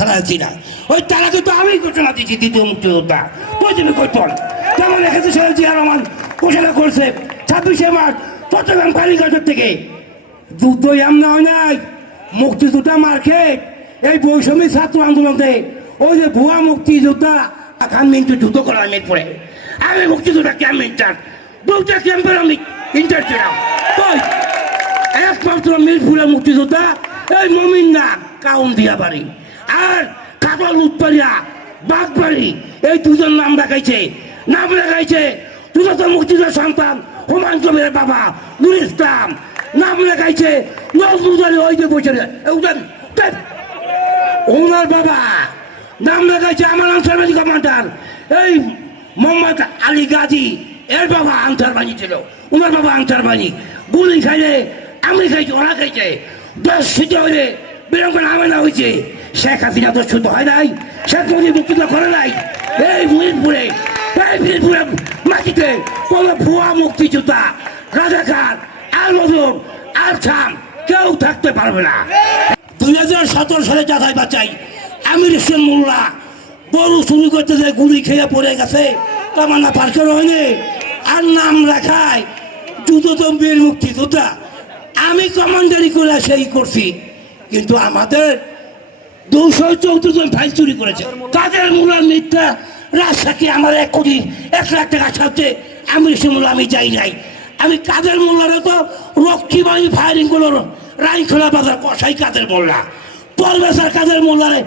খারাচ্ছি না ওই তারা কিন্তু আমি ঘোষণা দিচ্ছি দ্বিতীয় মুক্তিযোদ্ধা ওই জন্য কৈতল তেমন রেখেছে শহীদ জিয়া রহমান ঘোষণা করছে 26শে মার্চ চট্টগ্রাম কালীগঞ্জের থেকে যুদ্ধ এমন হয় নাই মুক্তিযোদ্ধা মার্কেট এই বৈষম্য ছাত্র আন্দোলনে ওই যে ভুয়া মুক্তিযোদ্ধা খান মিন্টু যুদ্ধ করা মিরপুরে আমি মুক্তিযোদ্ধা ক্যাম্প ইনচার্জ দুটা ক্যাম্পের আমি ইনচার্জ ছিলাম ওই একমাত্র মিরপুরের মুক্তিযোদ্ধা এই মমিন্দা কাউন দিয়া বাড়ি আর কাবল উৎপারিয়া বাগবাড়ি এই দুজন নাম লেখাইছে দুজন মুক্তিযোদ্ধার সন্তান হুমায়ুন কবিরের বাবা নুর ইসলাম নাম লেখাইছে নজরুল ওই যে বসে ওনার বাবা নাম লেখাইছে আমার আনসার বাহিনী কমান্ডার এই মোহাম্মদ আলী গাজী এর বাবা আনসার বাহিনী ছিল ওনার বাবা আনসার বাহিনী গুলি খাইলে আমি খাইছি ওরা খাইছে 10 সিটে হইলে বিরঙ্গন আমেনা হয়েছে শেখ হাসিনা দর্শিত হয় নাই শেখ মুজিব মুক্তিযোদ্ধা করে নাই এই মিরপুরে মাটিতে কোন ভুয়া মুক্তিযোদ্ধা রাজাকার আল মজুর আল ছাম কেউ থাকতে পারবে না 2017 সালে যাচাই বাছাই আমির হোসেন মোল্লা গরু চুরি করতে যায় গুলি খেয়ে পড়ে গেছে কামান্না পার্কের হয়নি আর নাম রাখায় যুদ্ধতম বীর মুক্তিযোদ্ধা আমি কমান্ডারি করে সেই করছি কিন্তু আমাদের 214 জন ফাইল চুরি করেছে কাদের মোল্লার মিথ্যা রাজশাহী আমার 1 লাখ টাকা ছাড়তে আমির হোসেন মোল্লা আমি যাই নাই আমি কাদের মোল্লারও তো রক্ষীবাহী ফায়ারিং গুলোর রাইখোলা বাজার কষাই কাদের মোল্লা পরবেশার কাদের মোল্লারে